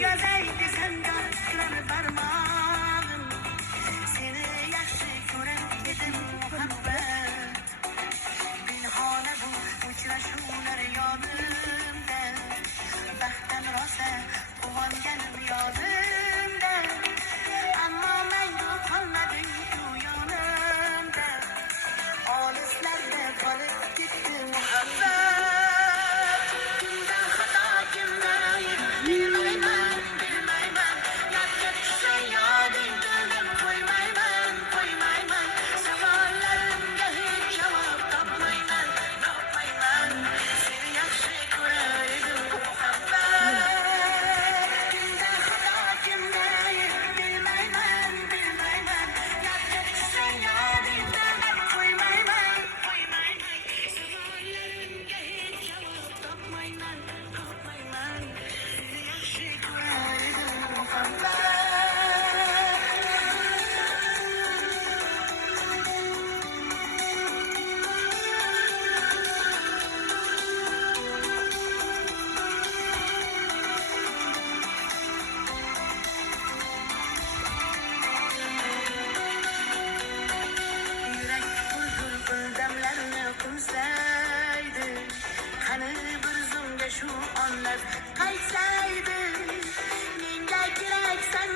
Yazaydı senden kırar parmağım. Seni yaxshi ko'rib dedim muhabbet. Bilhane bu uchrashuvlar yodimda. Baxtdan rosa quvonganim yodimda. Ammo mangu qolmading shu yonimda. Olislarda qolib ketdi muhabbet. Kimdan xato kimdan ayb bilmayman, bilmayman. Yodga tushsa yodingdan qo'ymayman, qo'ymayman. Savollarimga hech javob topmayman, topmayman. Seni yaxshi ko'rar edim muhabbet. Kimdan xato kimdan ayb bilmayman, bilmayman. Yodga tushsa yodingdan qo'ymayman, qo'ymayman. Savollarimga hech javob topmayman, topmayman. Seni yaxshi ko'rar edim muhabbet. Yurak hurdur damlarni qumsaydi. Qani bir zumga shu onlar qaytsaydi. Menga keraksan